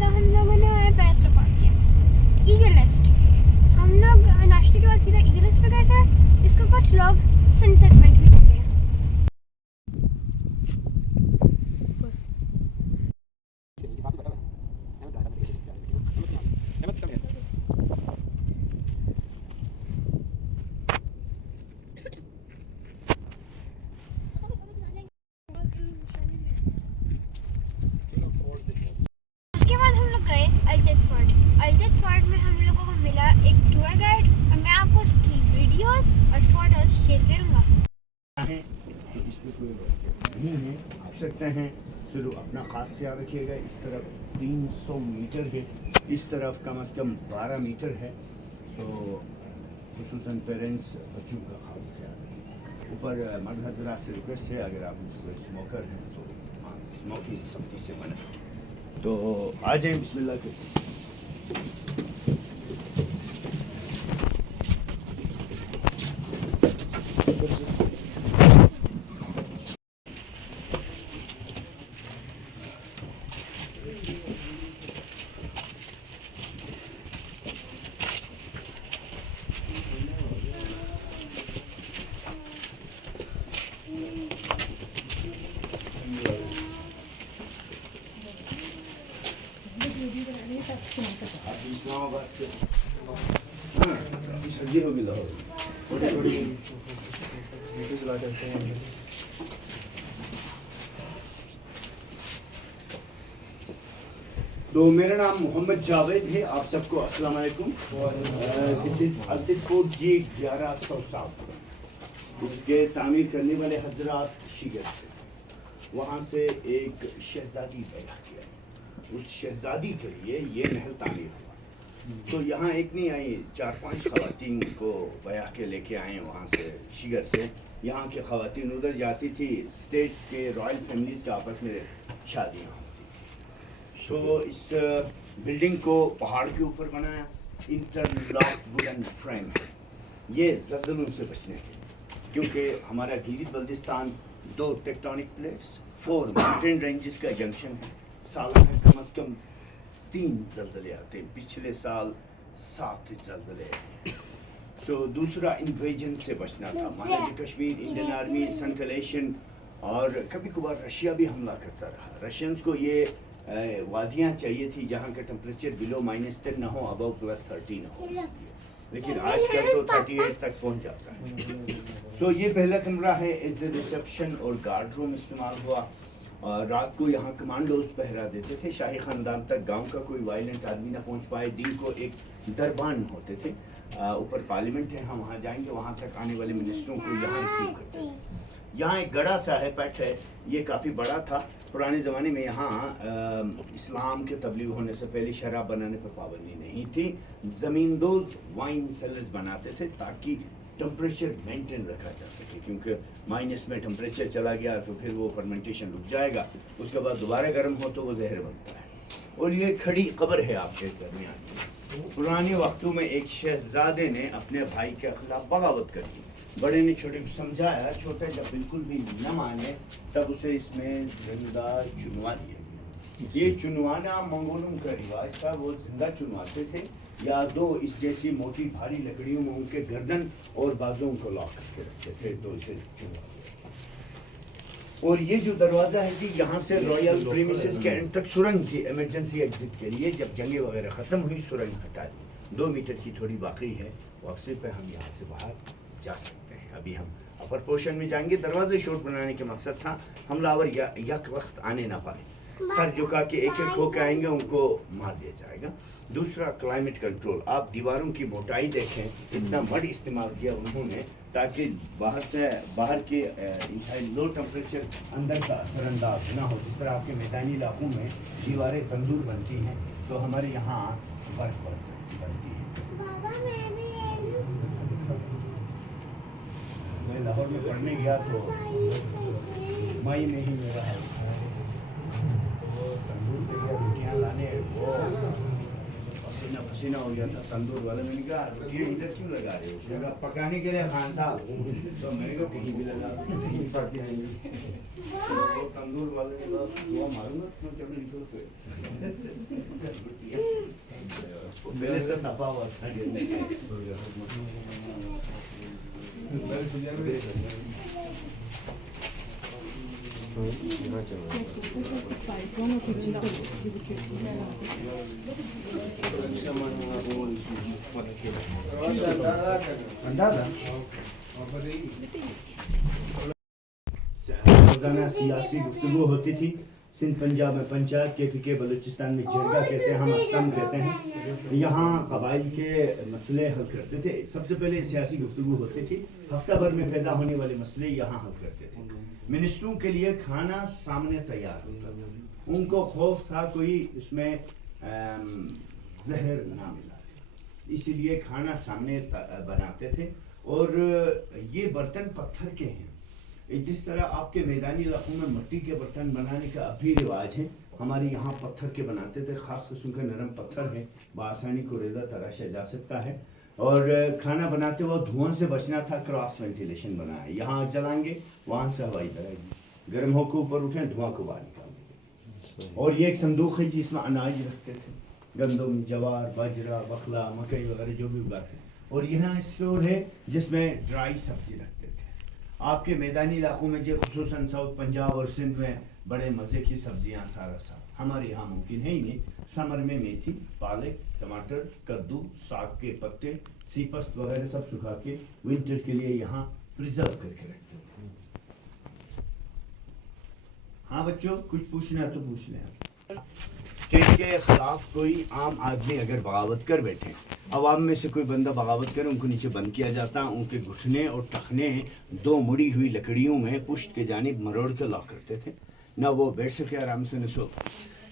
बाद हम लोगों ने वहाँ पैसे पार्क किया ईगल नेस्ट। हम लोग नाश्ते के बाद सीधा ईगल नेस्ट पे गए थे। इसको कुछ लोग सनसेट पॉइंट भी कहते हैं। उसके बाद हम लोग गए अल्टेट फोर्ट। अल्टेट फोर्ट में हम लोगों को मिला एक टूर गाइड और मैं आपको उसकी वीडियोस और फोटोज शेयर करूंगा। इसमें कोई नहीं है, आप सकते हैं। चलो अपना ख़ास ख्याल रखिएगा। इस तरफ 300 मीटर है, इस तरफ कम से कम 12 मीटर है। तो खुसूसन पेरेंट्स बच्चों का ख़ास ख्याल रखें। ऊपर मर्द हजरात से रिक्वेस्ट है, अगर आप मुझको स्मोकर हैं तो हाँ, स्मोकिंग सख्ती से मना। तो आ जाए, बिस्मिल्लाह के। इस्लामाबाद से हाँ, अभी सर्दी होगी लाहौर थोड़ी थोड़ी वीडियो चला करते हैं। तो मेरा नाम मोहम्मद जावेद है। आप सबको अस्सलाम वालेकुम। दिस इज अल्टेट फोर्ट जी 1107। इसके तामीर करने वाले हजरात शिगर से, वहाँ से एक शहजादी पैदा किया है। उस शहजादी के लिए ये महल तामीर हुआ। तो यहाँ एक नहीं आई, 4-5 खवातीन को बया के लेके आए वहाँ से शिगर से। यहाँ की खवातीन उधर जाती थी, स्टेट्स के रॉयल फैमिलीज़ के आपस में शादियाँ होती थी। तो इस बिल्डिंग को पहाड़ के ऊपर बनाया, इंटरलॉक्ड वुडन फ्रेम है। ये ज़ल्ज़लों से बचने के लिए, क्योंकि हमारा Gilgit Baltistan 2 tectonic plates 4 mountain ranges का जंक्शन है। सालाना कम से कम 3 ज़ल्ज़ले आते हैं। पिछले साल 7 ज़ल्ज़ले। सो दूसरा इन्वेजन से बचना था। महाराजा कश्मीर, इंडियन आर्मी, सेंट्रलेशन और कभी कभार रशिया भी हमला करता रहा। रशियंस को ये वादियाँ चाहिए थी जहाँ का टेम्परेचर बिलो -10 ना हो, अबव +30 ना हो। लेकिन आजकल तो 38 तक पहुँच जाता है। सो ये पहला कमरा है, एज ए रिसेप्शन और गार्ड रूम इस्तेमाल हुआ। रात को यहाँ कमांडोज पहरा देते थे। शाही ख़ानदान तक गांव का कोई वायलेंट आदमी ना पहुँच पाए। दिन को एक दरबान होते थे। ऊपर पार्लियामेंट है, हम वहाँ जाएंगे, वहाँ तक आने वाले मिनिस्टरों को यहाँ रिसीव करते थे। यहाँ एक गड़ा सा है, पेट है, ये काफ़ी बड़ा था। पुराने ज़माने में यहाँ इस्लाम के तबलीग होने से पहले शराब बनाने पर पाबंदी नहीं थी। ज़मींदोज़ वाइन सेलर्स बनाते थे ताकि टेम्परेचर मेंटेन रखा जा सके, क्योंकि माइनस में टेम्परेचर चला गया तो फिर वो फर्मेंटेशन रुक जाएगा, उसके बाद दोबारा गर्म हो तो वो जहर बनता है। और ये खड़ी कब्र है आपके दरमियान। पुराने वक्तों में एक शहजादे ने अपने भाई के खिलाफ बगावत कर दी। बड़े ने छोटे को समझाया, छोटे जब बिल्कुल भी न माने तब उसे इसमें जिंदा चुनवा दिया गया। ये चुनवाना मंगोलों का रिवाज था। वो जिंदा चुनवाते थे या 2 इस जैसी मोटी भारी लकड़ियों में उनके गर्दन और बाजुओं को लॉक करके रखते थे, तो इसे चुनवा दिया। और ये जो दरवाज़ा है जी, यहाँ से रॉयल प्रीमिसेस के एंड तक सुरंग थी इमरजेंसी एग्जिट के लिए। जब जंगें वगैरह ख़त्म हुई, सुरंग हटा दी। 2 मीटर की थोड़ी बाकी है, वापसी पे हम यहाँ से बाहर जा सकते हैं। अभी हम अपर पोर्शन में जाएंगे। दरवाजे शॉर्ट बनाने के मकसद था हमलावर यक वक्त आने ना पाए। सर झुका के एक एक होकर आएंगे, उनको मार दिया जाएगा। दूसरा क्लाइमेट कंट्रोल। आप दीवारों की मोटाई देखें, इतना मड इस्तेमाल किया उन्होंने ताकि बाहर के लो टेम्परेचर अंदर का असरअंदाज ना हो। जिस तरह आपके मैदानी इलाकों में दीवारें तंदूर बनती हैं, तो हमारे यहाँ बर्फ बनती है। मैं लाहौर में पढ़ने गया तो मई में ही मेरा है, वो तंदूर के लिए रोटियाँ लाने, वो पसीना हो गया था। तंदूर वाले मैंने कहा रोटियाँ इधर क्यों लगा रहे हो? जगह पकाने के लिए खान साहब, तो मैंने कहा कहीं भी लगा नहीं पड़ती है। तो तंदूर वाले ने कहा वो मारूंगा तो जब निकल पे पहले से तपा हुआ था गिरने का। रोजाना सियासी गुफ्तगू होती थी। सिंध पंजाब में पंचायत, KPK बलूचिस्तान में जरगा कहते हैं, हम असलम कहते हैं। यहाँ कबाइल के मसले हल करते थे। सबसे पहले सियासी गुफ्तगू होती थी, हफ्ता भर में पैदा होने वाले मसले यहाँ हल करते थे। मिनिस्टरों के लिए खाना सामने तैयार होता था, उनको खौफ था कोई उसमें जहर ना मिला, इसीलिए खाना सामने बनाते थे। और ये बर्तन पत्थर के हैं। जिस तरह आपके मैदानी इलाकों में मिट्टी के बर्तन बनाने का अभी रिवाज है, हमारे यहाँ पत्थर के बनाते थे। ख़ास किस्म का नरम पत्थर है, बआसानी कुरेदा तराशा जा सकता है। और खाना बनाते वक्त धुआं से बचना था, क्रॉस वेंटिलेशन बनाया। यहाँ जलाएंगे, वहाँ से हवाई तरह गर्म होकर ऊपर उठें, धुआं को बाहर निकाल देंगे। और ये एक संदूक है जिसमें अनाज रखते थे, गंदम, जवार, बाजरा, बखला, मकई वगैरह जो भी उगाते हैं। और यहाँ स्टोर है जिसमें ड्राई सब्जी रखते थे। आपके मैदानी इलाकों में जो खुसूसन साउथ पंजाब और सिंध में बड़े मज़े की सब्जियाँ सारा हमारे यहाँ मुमकिन है ही नहीं। समर में मेथी, पालक, टमाटर, कद्दू, साग के पत्ते, सीपस वगैरह सब सुखा के विंटर के लिए यहाँ प्रिजर्व करके रखते थे। हाँ बच्चों, कुछ पूछना है तो पूछ लें। स्टेट के खिलाफ कोई आम आदमी अगर बगावत कर बैठे, अवाम में से कोई बंदा बगावत करे, उनको नीचे बंद किया जाता, उनके घुटने और टखने दो मुड़ी हुई लकड़ियों में पुश्त के जानिब मरोड़ के लॉक करते थे, ना वो बैठ सके आराम से, न सो।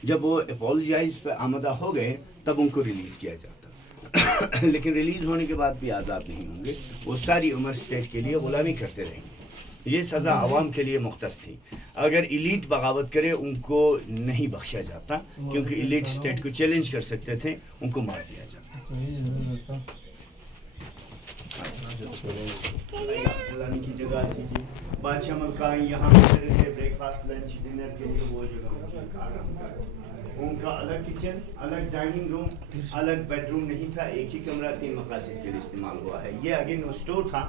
जब वो अपोलोजाइज पे आमदा हो गए तब उनको रिलीज़ किया जाता। लेकिन रिलीज़ होने के बाद भी आज़ाद नहीं होंगे, वो सारी उम्र स्टेट के लिए ग़ुलामी करते रहेंगे। ये सज़ा आवाम के लिए मुख्तस थी। अगर इलीट बगावत करे उनको नहीं बख्शा जाता, क्योंकि इलीट स्टेट को चैलेंज कर सकते थे, उनको मार दिया जाता। चलाने की जगह अच्छी थी। बादशाह मलकाई यहाँ थे ब्रेकफास्ट, लंच, डिनर के लिए वो जगह आराम का। उनका अलग किचन, अलग डाइनिंग रूम, अलग बेडरूम नहीं था। एक ही कमरा 3 मकासद के लिए इस्तेमाल हुआ है। ये अगेन वो स्टोर था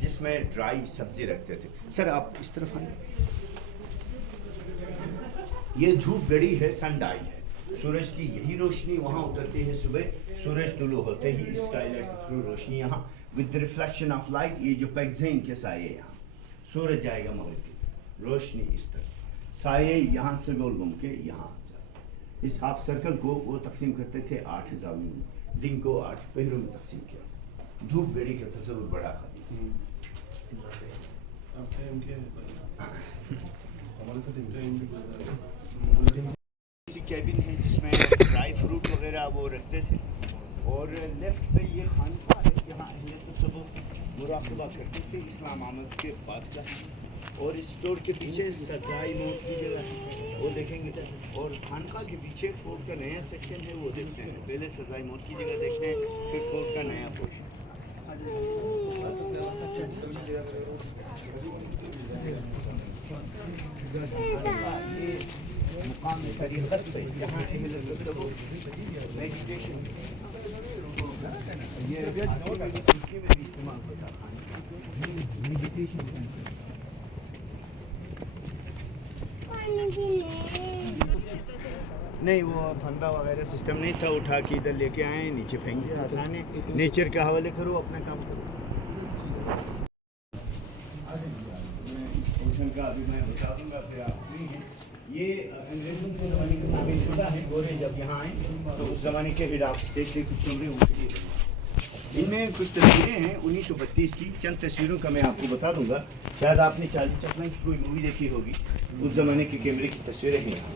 जिसमें ड्राई सब्जी रखते थे। सर आप इस तरफ आए। ये धूप गड़ी है, सनडाई है, सूरज की यही रोशनी वहाँ उतरती है सुबह, सूरज तुलू होते ही स्काईलाइट के थ्रू रोशनी यहाँ विद रिफ्लेक्शन ऑफ लाइट। ये जो पेग्स हैं इनके साये यहाँ, सूरज जाएगा मगरिब की रोशनी इस तरह, साये यहाँ से गोल घूम के यहाँ आ जाते। इस हाफ सर्कल को वो तकसीम करते थे 8 जावियों में, दिन को 8 पहरों में तकसीम किया। धूप गड़ी का तस्वुर बड़ा खाली। कैबिन है जिसमें ड्राई फ्रूट वगैरह वो रखते थे। और लेफ्ट पे ये खानका है, यहाँ अहलियत सब मुराक़बा करते थे इस्लाम आमद के बाद का। और इस स्टोर के पीछे सजाई मोट की जगह है, वो देखेंगे। और खानका के पीछे फोर्ट का नया सेक्शन है, वो देखते हैं। पहले सजाई मोट की जगह देखते हैं, फिर फोर्ट का नया पोर्शन। ये मुकाम तरीक़त से यहाँ मेडिटेशन ये में भी इस्तेमाल होता है। मेडिटेशन नहीं, वो फंदा वगैरह सिस्टम नहीं था, उठा के इधर लेके आए, नीचे फेंक दिया। आसान है, नेचर के हवाले करो, अपना काम करो। ओशन का अभी मैं बता दूंगा, फिर आप फ्री हैं। ये अंग्रेजों के ज़माने का तामीर शुदा है। गोरे जब यहाँ आए तो उस ज़माने के इराक स्टेट के कुछ कमरे उनके लिए। इनमें कुछ तस्वीरें हैं 1932 की। चंद तस्वीरों का मैं आपको बता दूंगा। शायद आपने चार्ली चैपलिन की कोई मूवी देखी होगी, उस ज़माने के कैमरे की तस्वीरें हैं यहाँ।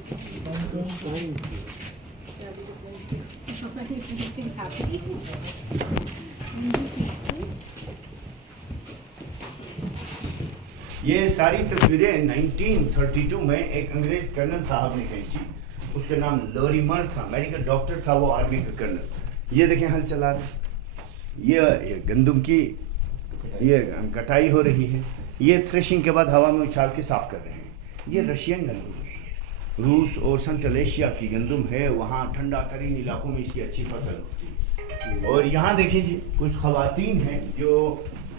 ये सारी तस्वीरें 1932 में एक अंग्रेज कर्नल साहब ने खींची। उसका नाम लोरीमर था, मेडिकल डॉक्टर था वो, आर्मी का कर्नल। ये देखें हल चला रहे, ये गंदम की ये कटाई हो रही है, ये थ्रेशिंग के बाद हवा में उछाल के साफ कर रहे हैं। ये रशियन गंदम है, روس اور سنٹرل ایشیا کی گندم ہے، وہاں ٹھنڈا ترین علاقوں میں اس کی اچھی فصل ہوتی ہے. اور یہاں دیکھیں جی کچھ خواتین ہیں جو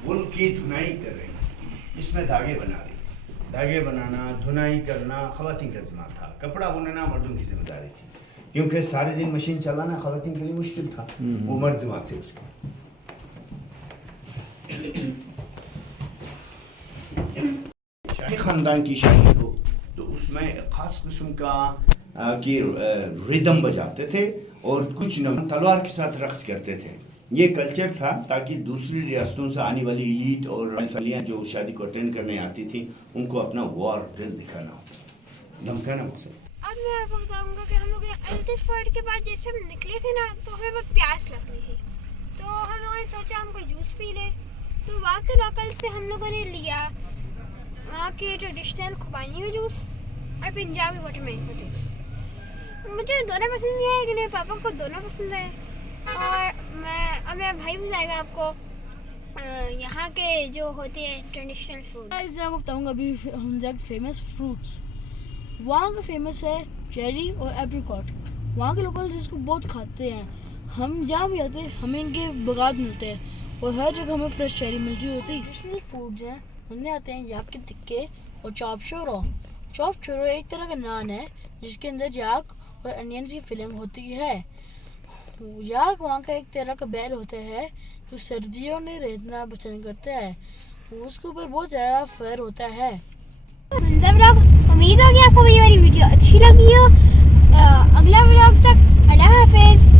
ان کی دھنائی کر رہی ہیں، اس میں دھاگے بنا رہی ہیں. دھاگے بنانا، دھنائی کرنا خواتین کا ذمہ تھا، کپڑا بننا مردوں کی ذمہ داری تھی، کیونکہ سارے دن مشین چلانا خواتین کے لیے مشکل تھا، وہ مرد ذمہ تھے اس کے. شاہی خاندان کی شادی ہو تو اس میں خاص قسم کی ردم بجاتے تھے اور کچھ تلوار کے ساتھ رقص کرتے تھے. یہ کلچر تھا تاکہ دوسری ریاستوں سے آنے والی ایلیٹ اور فیملیاں جو شادی کو اٹینڈ کرنے آتی تھیں ان کو اپنا وار دل دکھانا ہوتا، دھمکانا مقصد. اب میں آپ کو بتاؤں گا کہ ہم لوگ التش فورٹ کے بعد جیسے ہم نکلے تھے نا تو ہمیں بہت پیاس لگ رہی تھی، تو ہم لوگوں نے سوچا ہم کوئی جوس پی لیں. تو وہاں کے لوکل سے ہم لوگوں نے لیا وہاں کے ٹریڈیشنل خوبانی کا جوس اور پنجابی واٹر ملن کا جوس. مجھے دونوں پسند بھی ہے لیکن میرے پاپا کو دونوں پسند ہے. اور میرا بھائی بتائے گا آپ کو یہاں کے جو ہوتے ہیں ٹریڈیشنل فوڈ. میں آپ کو بتاؤں گا ابھی فیمس فروٹس. وہاں کا فیمس ہے چیری اور ایپریکاٹ. وہاں کے لوکل اس کو بہت کھاتے ہیں. ہم جہاں بھی آتے ہیں ہمیں ان کے باغات ملتے ہیں اور ہر جگہ ہمیں فریش چیری مل رہی ہوتی ہے. ٹریڈیشنل فوڈز ہیں ان میں آتے ہیں یاک کے ٹکے اور چاپ شورو. چاپ شورو ایک طرح کا نان ہے جس کے اندر یاک اور انینز کی فلنگ ہوتی ہے. یاک وہاں کا ایک طرح کا بیل ہوتا ہے جو سردیوں میں رہنا پسند کرتا ہے. اس کے اوپر بہت زیادہ فر ہوتا ہے. امید ہوگی آپ کو یہ والی ویڈیو اچھی لگی ہو. اگلا ولاگ تک اللہ حافظ.